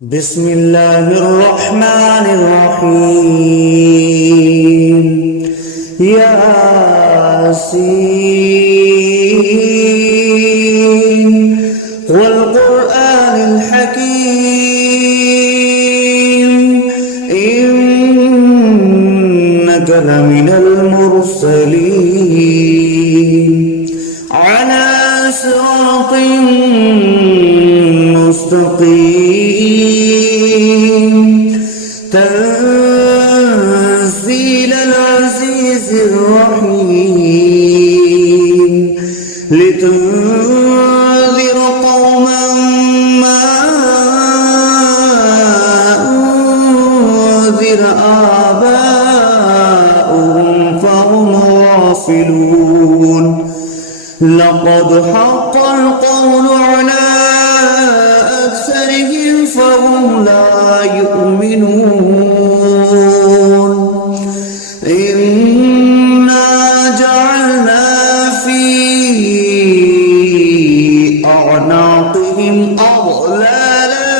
بسم الله الرحمن الرحيم. ياسين والقرآن الحكيم إنك لمن المرسلين على صراط مستقيم تنزيل العزيز الرحيم لتنذر قوما ما أنذر آباؤهم فهم غافلون. لقد حق القول على أكثرهم فهم لا يؤمنون. إنا جعلنا في أعناقهم أغلالا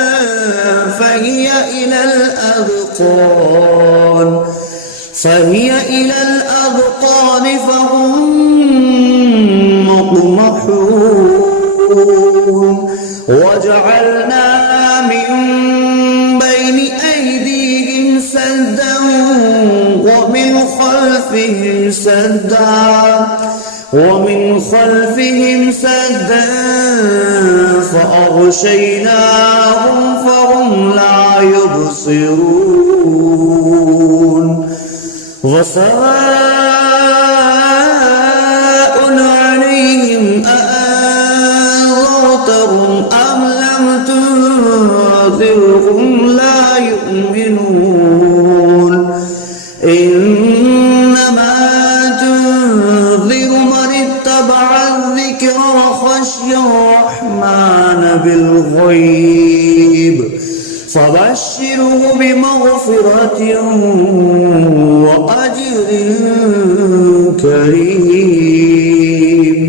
فهي إلى الأذقان فهم مقمحون. وجعلنا من بين أيديهم سدا ومن خلفهم سدا فأغشيناهم فهم لا يبصرون. وسواء عليهم أأنذرتهم أم لم تنذرهم لا يؤمنون. إنما تنذر من اتبع الذكر وخشي الرحمن بالغيب فبشره بمغفرة وأجر كريم.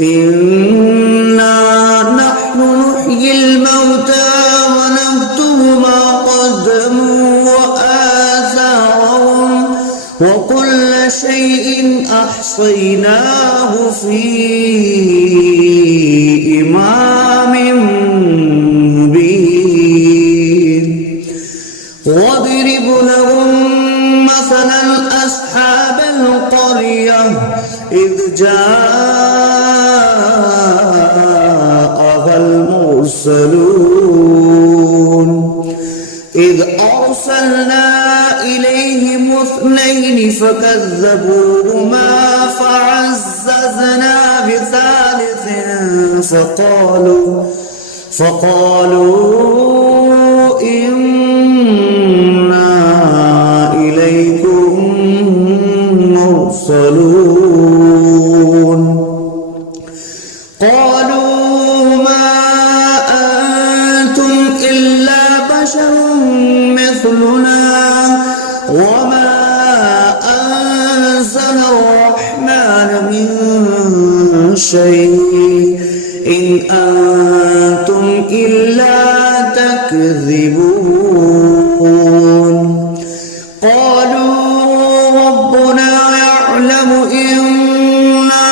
إنا نحن نحيي الموتى ونكتب ما قدموا وآثارهم وكل شيء أحصيناه في إمام مبين. واضرب لهم مثلا أصحاب القرية إذ جاءها المرسلون إذ أرسلنا إليهم اثنين فكذبوهما فعززنا بثالث فقالوا إنا إليكم مرسلون. قالوا ما أنتم إلا بشر مثلنا وما أنزل الرحمن من شيء إن أنتم إلا تكذبون. قالوا ربنا يعلم إنا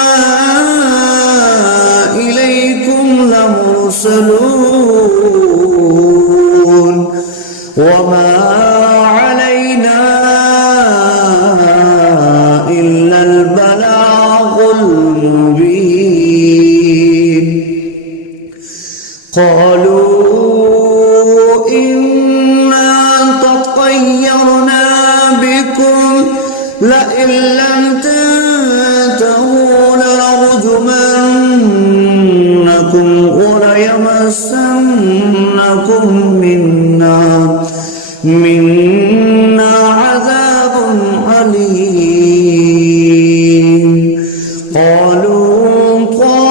إليكم لمرسلون وما علينا إلا البلاغ المبين. قالوا إنا تطيرنا بكم لئن لم تنتهوا لنرجمنكم وليمسنكم منا عذاب أليم. قالوا طائركم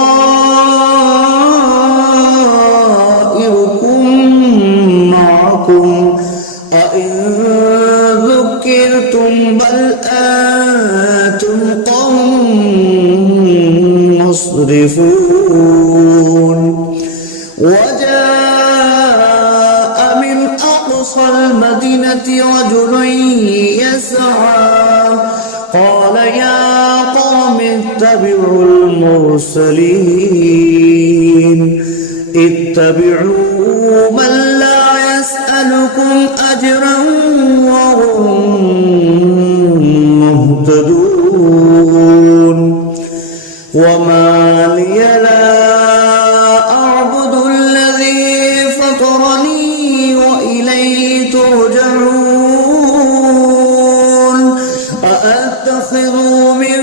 معكم أئن ذكرتم بل أنتم قوم مسرفون. وجاء أقصى المدينة رجل يسعى قال يا قوم اتبعوا المرسلين اتبعوا من لا يسألكم أجرا وهم مهتدون وما لي لا أعبد الذي فطرني وإليه ترجعون أأتخذ من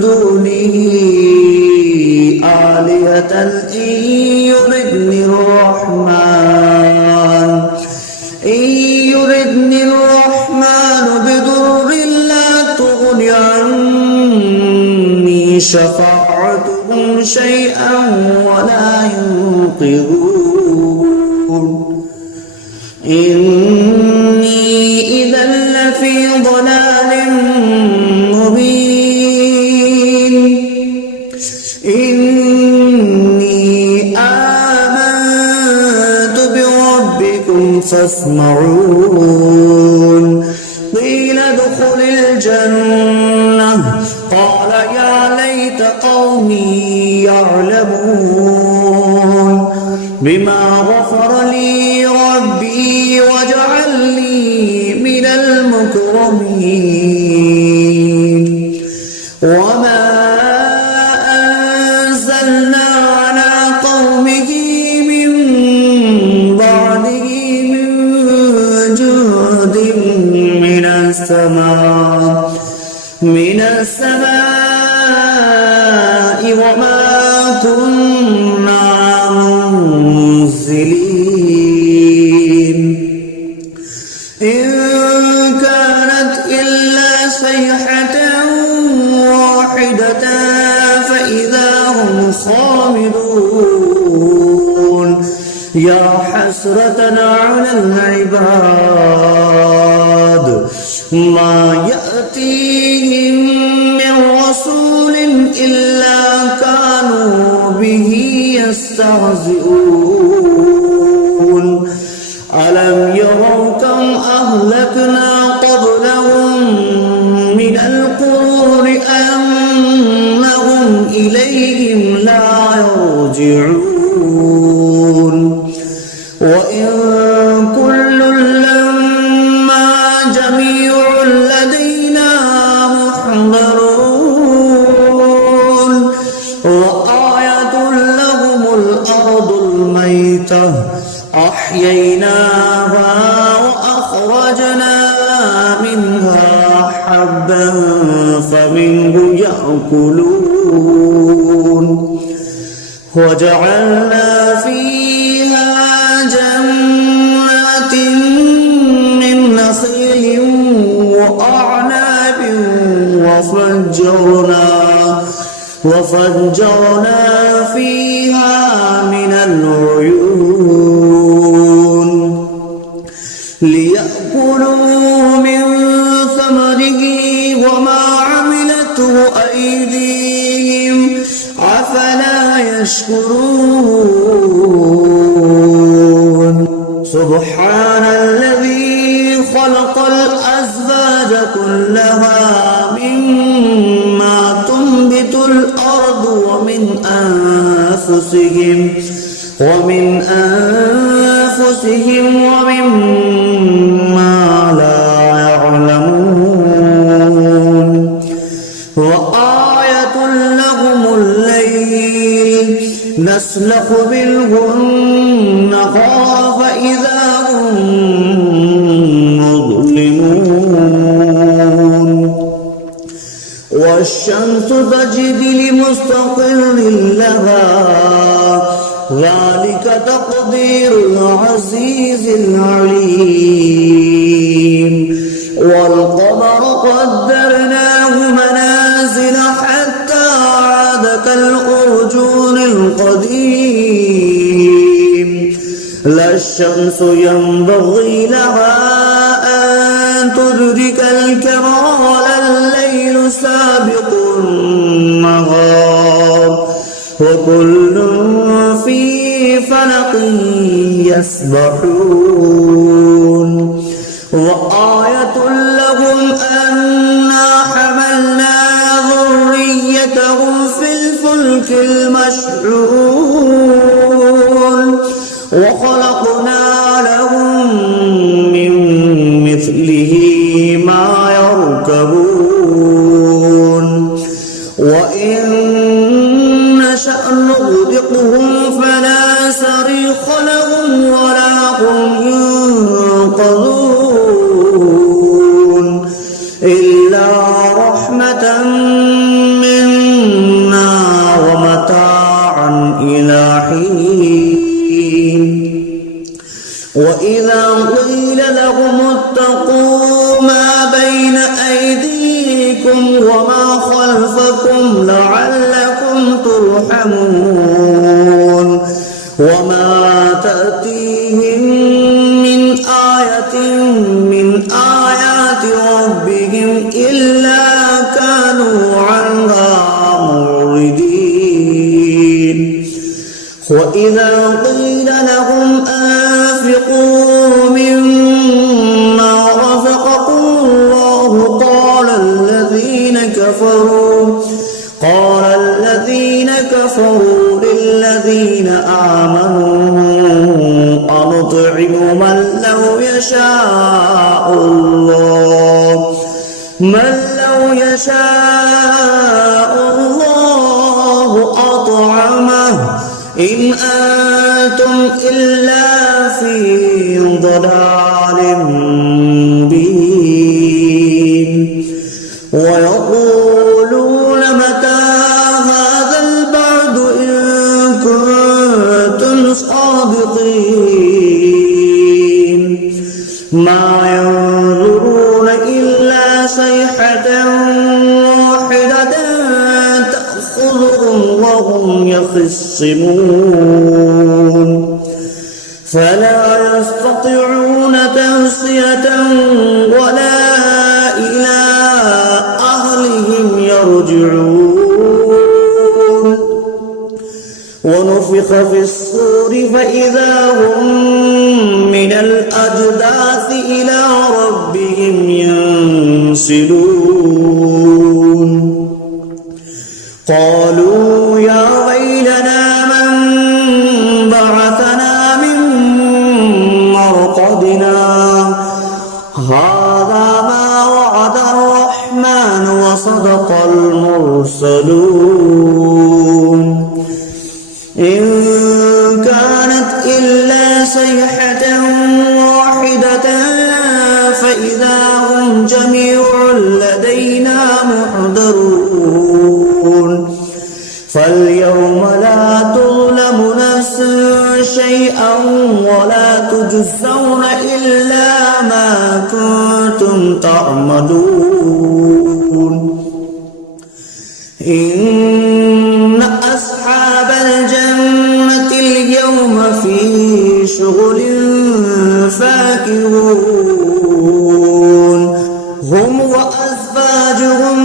دونه آلهة إن يردني الرحمن بضر لا تغن عني شفاعتهم شيئا ولا ينقذون إني إذا لفي ضلال مبين إني آمنت بربكم فاسمعون قيل ادخل الجنة قال يا ليت قومي يعلمون بما غفر لي ربي وجعلني من المكرمين وما أنزلنا على قومه من بعده من جند من السماء وما كنا منزلين إن كانت إلا صيحة واحدة فإذا هم خامدون يا حسرة على العباد ما يأتيهم من رسول إلا كانوا به يستهزئون ألم يروا كم أهلكنا قبلهم من القرون أنهم إليهم لا يرجعون وإن كل لما جميع لدينا محضرون وآية لهم الأرض الميتة أحييناها وأخرجنا منها حبا فمنه يأكلون وجعلنا فيها جنات من نخيل وأعناب وفجرنا فيها من العيون ليأكلوا من ثمره وما عملته أيديهم أفلا يشكرون سبحان الذي خلق الأزواج كلها مما تنبت الأرض ومن أنفسهم ومما لا يعلمون وآية لهم الليل نسلخ منه النهار فإذا هم مظلمون والشمس تجري لمستقر لها ذلك تقدير العزيز العليم والقمر قدرناه منازل حتى عاد كالأرجون القديم لا الشمس ينبغي لها أن تدرك الكمال الليل سابق النهار وكل في فلق يسبحون وخلقنا لهم من مثله ما يركبون وإن نشأ نغرقهم فلا صريخ لهم ولا هم ينقذون إلا رحمة منا ومتاعا إلى حين وإذا قيل لهم اتقوا ما بين أيديكم وما خلفكم لعلكم ترحمون وما تأتيهم من آية من آيات ربهم إلا كانوا عنها معرضين وإذا قيل لهم أنفقوا مما رزقكم الله قال الذين كفروا للذين آمنوا أنطعم من لو يشاء الله أطعمه إن أنتم إلا في ضلال مبين ويقولون متى هذا البعد إن كنتم صادقين ما ينظرون إلا صيحة واحدة تأخذهم وهم يخصمون فلا يستطيعون توصية ولا إلى أهلهم يرجعون ونفخ في الصور فإذا هم من الأجداث إلى ربهم ينسلون قالوا يا ويلنا من بعثنا من مرقدنا هذا ما وعد الرحمن وصدق المرسلون إن كانت إلا صيحة واحدة فإذا هم جميع لدينا محضرون فاليوم لا تظلم نفس شيئا ولا تجزون إلا ما كنتم تعملون إن أصحاب الجنة اليوم في شغل فاكهون هم وأزواجهم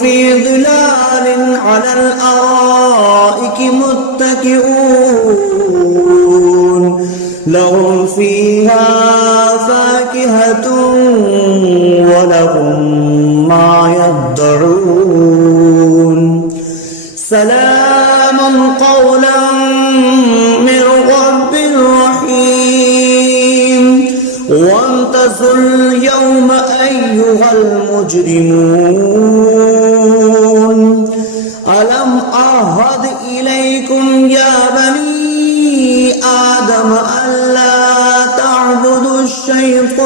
في ظلال على الأرائك متكئون لهم فيها فاكهة ولهم ما يدعون سلام قولا من رب رحيم وامتازوا اليوم أيها المجرمون ألم أعهد إليكم يا بني آدم ألا تعبدوا الشيطان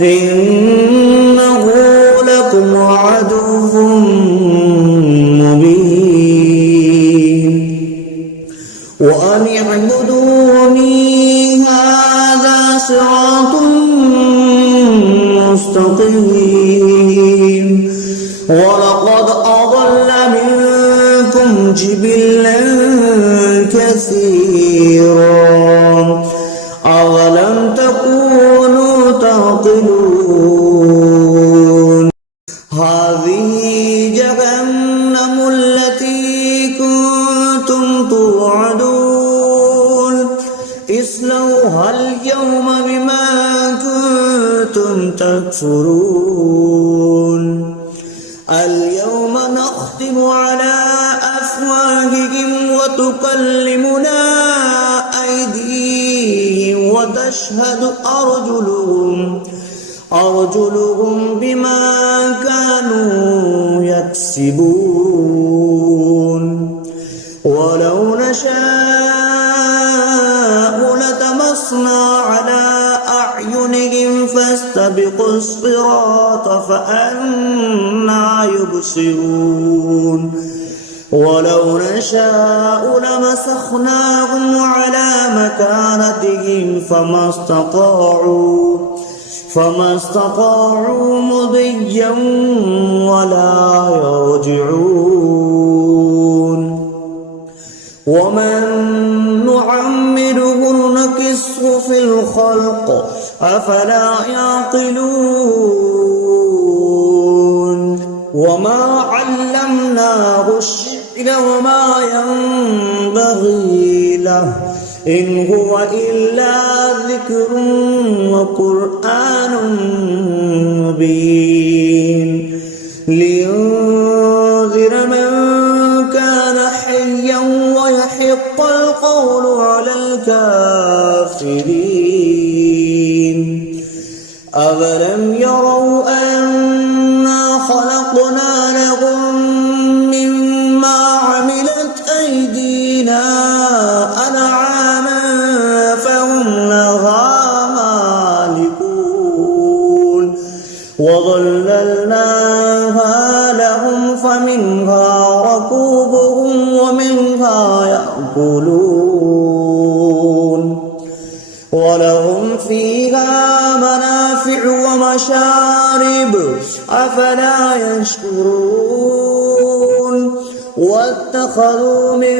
إنه لكم عدو مبين وأن اعبدوني هذا صراط مستقيم ولقد أضل منكم جبلا كثيرا أولم تكونوا تعقلون هذه جهنم التي كنتم توعدون اصلوها اليوم بما كنتم تكفرون اليوم نختم على أفواههم وتكلمنا أيديهم وتشهد أرجلهم بما كانوا يكسبون ولو نشاء لطمسنا على أعينهم فاستبقوا الصراط فأنى يبصرون ولو نشاء لمسخناهم على مكانتهم فما استطاعوا مضيا ولا يرجعون ومن نعمره نكسه في الخلق أفلا يعقلون وما علمناه الشعر وما ينبغي له إن هو إلا ذكر وقرآن مبين لينذر من كان حيا ويحق القول على الكافرين أولم يروا أنا خلقنا لهم مما عملت أيدينا أنعاما فهم لها مالكون وظللناها لهم فمنها ركوبهم ومنها يأكلون ولهم فيها منافع ومشارب أفلا يشكرون واتخذوا من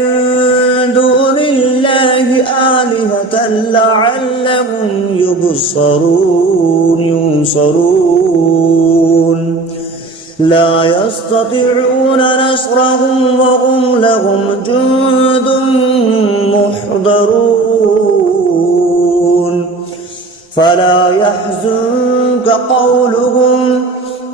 دون الله آلهة لعلهم ينصرون لا يستطيعون نصرهم وهم لهم جند محضرون فلا يحزنك قولهم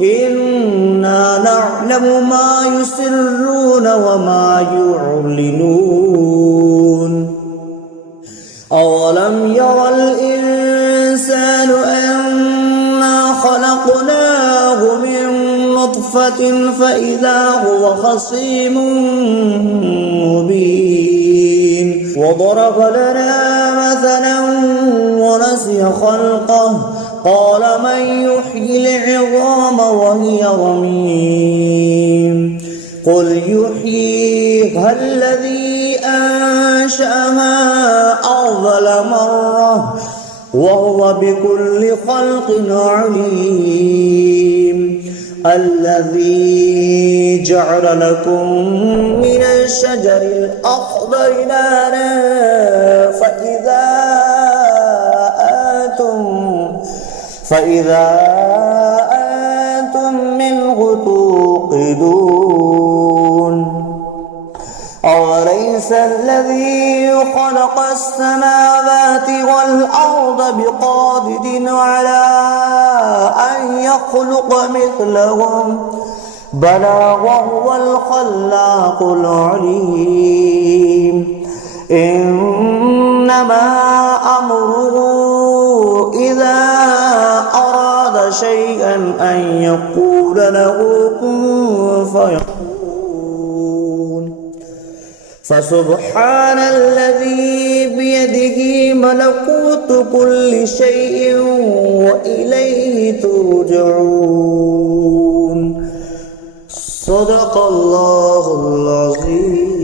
إنا نعلم ما يسرون وما يعلنون أولم ير الإنسان أنا خلقناه من نطفة فإذا هو خصيم مبين وضرب لنا مثلا ونسي خلقه قال من يحيي العظام وهي رميم قل يحييها الذي أنشأها أول مرة وهو بكل خلق عليم الذي جعل لكم من الشجر الأخضر نارا فإذا أنتم منه توقدون أوليس الذي خلق السماوات والأرض بقادر على أن يخلق مثلهم بلى وهو الخلاق العليم إنما أمره إذا أراد شيئا أن يقول له كن فيكون فسبحان الذي بيده ملكوت كل شيء وإليه ترجعون صدق الله العظيم.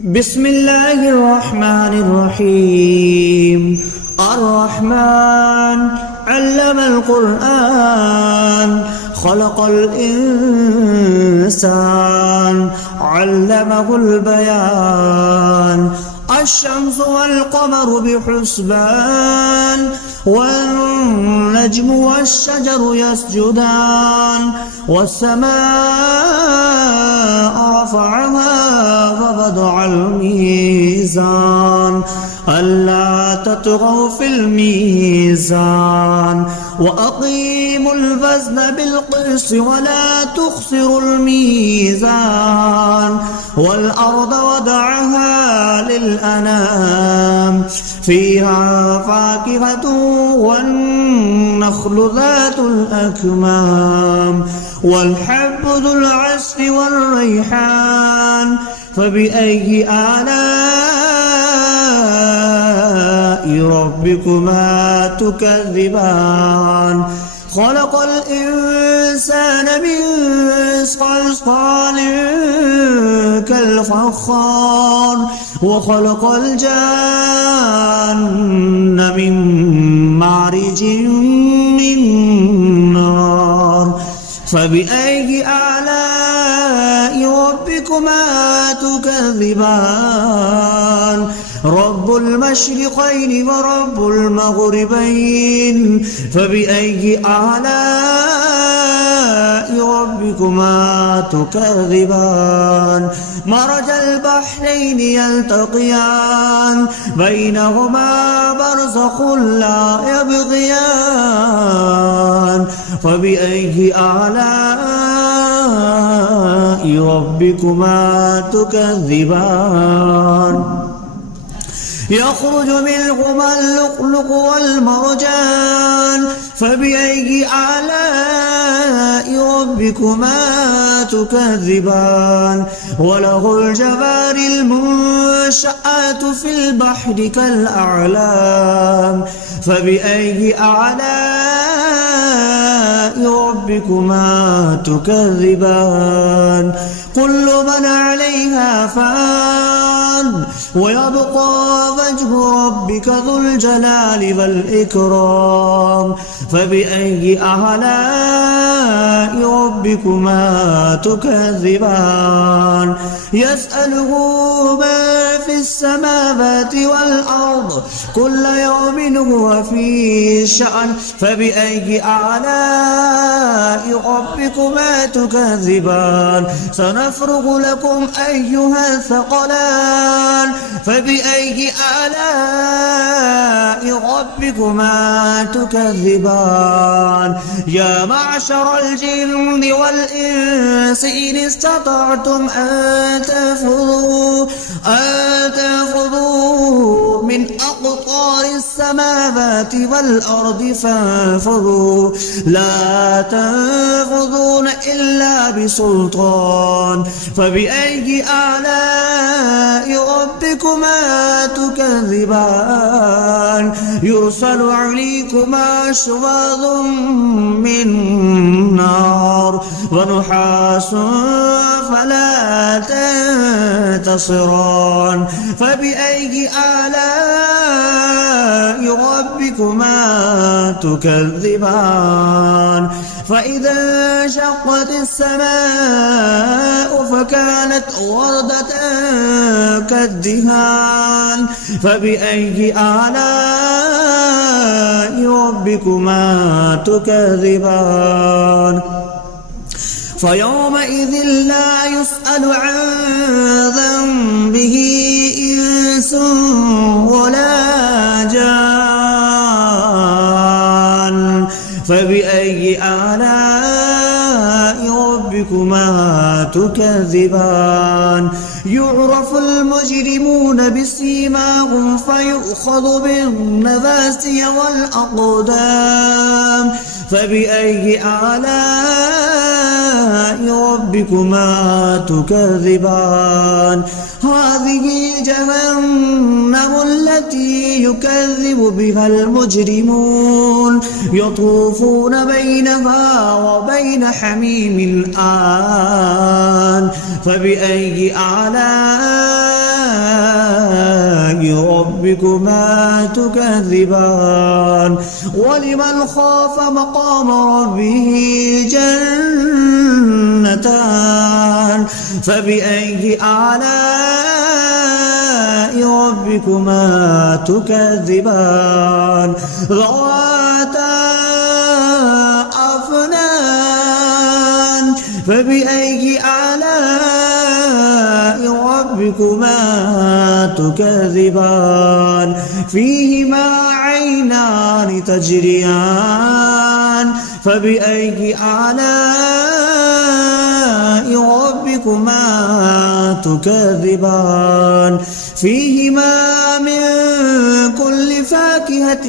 بسم الله الرحمن الرحيم. الرحمن علم القرآن خلق الإنسان علمه البيان الشمس والقمر بحسبان والنجم والشجر يسجدان والسماء رفعها ووضع الميزان ألا تطغوا في الميزان وأقيموا الوزن بالقسط ولا تخسروا الميزان والأرض وضعها للأنام فيها فاكهة والنخل ذات الأكمام والحب ذو العصف والريحان فبأي آلاء ربكما تكذبان خلق الإنسان من صلصال كالفخار وخلق الجان من مارج من نار فبأي آلاء ربكما تكذبان رب المشرقين ورب المغربين فبأي آلاء ربكما تكذبان مرج البحرين يلتقيان بينهما برزخ لا يبغيان فبأي آلاء ربكما تكذبان يخرج منهما اللؤلؤ والمرجان فبأي آلاء ربكما تكذبان وله الجوار المنشآت في البحر كالأعلام فبأي آلاء ربكما تكذبان كل من عليها فان ويبقى وجه ربك ذو الجلال والإكرام فبأي آلاء ربكما تكذبان يسأله من في السماوات والأرض كل يوم هو في شأن فبأي آلاء ربكما تكذبان سنفرغ لكم أيها الثقلان فبأي آلاء ربكما تكذبان يا معشر الجن والإنس إن استطعتم أن تنفذوا من أقطار السماوات والأرض فانفذوا لا تنفذون إلا بسلطان فبأي آلاء ربكما تكذبان يرسل عليكما شواظ من نار ونحاس فلا تنتصران فبأي آلاء ربكما تكذبان فإذا انشقت السماء فكانت وردة كالدهان فبأي آلاء ربكما تكذبان فيومئذ لا يسأل عن ذنبه إنس ولا جان فبأي آلاء ربكما تكذبان يعرف المجرمون بسيماهم فيؤخذ بالنواسي والأقدام فبأي آلاء ربكما تكذبان هذه جهنم التي يكذب بها المجرمون يطوفون بينها وبين حميم آن فبأي آلاء ربكما تكذبان ولمن خاف مقام ربه جنتان فبأي آلاء ربكما تكذبان ذواتا أفنان فبأي آلاء ربكما تكذبان فيهما عينان تجريان فبأي آلاء ربكما تكذبان فيهما من كل فاكهة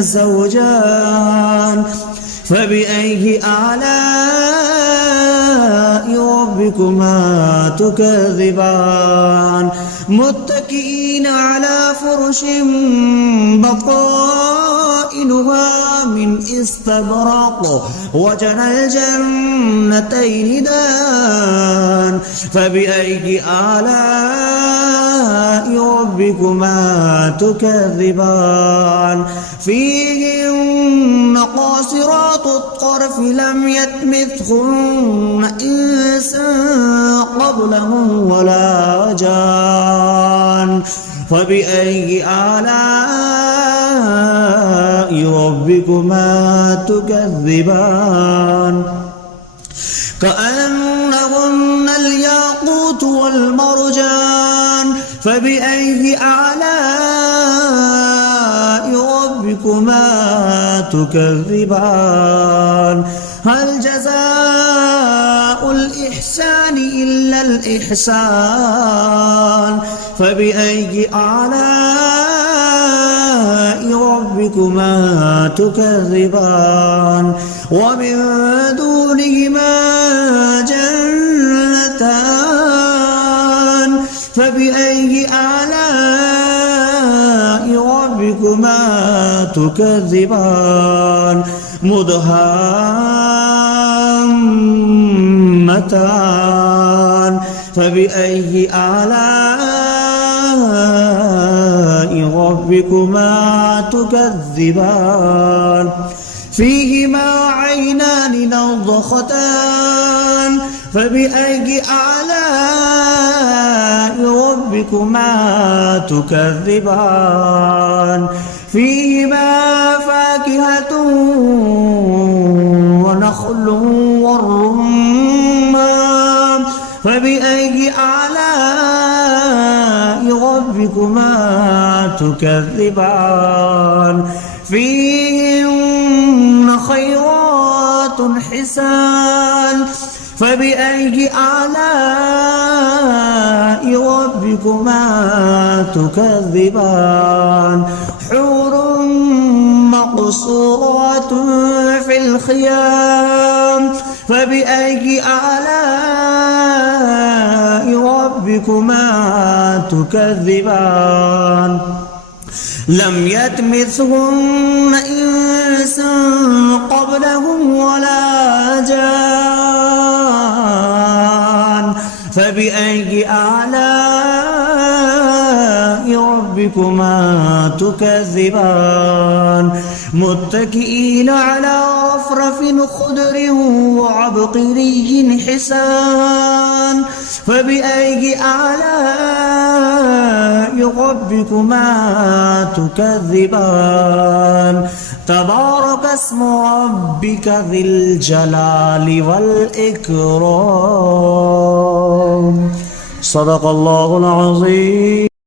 زوجان فبأي آلاء ربكما تكذبان متكئين على فرش بطائنها من استبرق وجنى الجنتين دان فبأي آلاء ربكما تكذبان فيهن قاصرات الطرف لم يطمثهن إنس قبلهم ولا جان فبأي آلاء ربكما تكذبان كأنهن الياقوت والمرجان فبأي آلاء ربكما تكذبان هل جزاء الإحسان إلا الإحسان فبأي آلاء ربكما تكذبان ومن دونهما جنتان فبأي آلاء ربكما تكذبان مدهامتان فبأي آلاء ربكما تكذبان فيهما عينان نضختان فبأي آلاء ربكما تكذبان فيهما فاكهة ونخل والرمان فبأي آلاء ربكما تكذبان فيهن خيرات حسان فبأي آلاء ربكما تكذبان حور مقصورات في الخيام فبأي آلاء ربكما تكذبان لم يطمثهن إنس قبلهم ولا جان فبأي آلاء ربكما تكذبان متكئين على رفرف خضر وعبقري حسان فبأي آلاء ربكما تكذبان تبارك اسم ربك ذي الجلال والإكرام صدق الله العظيم.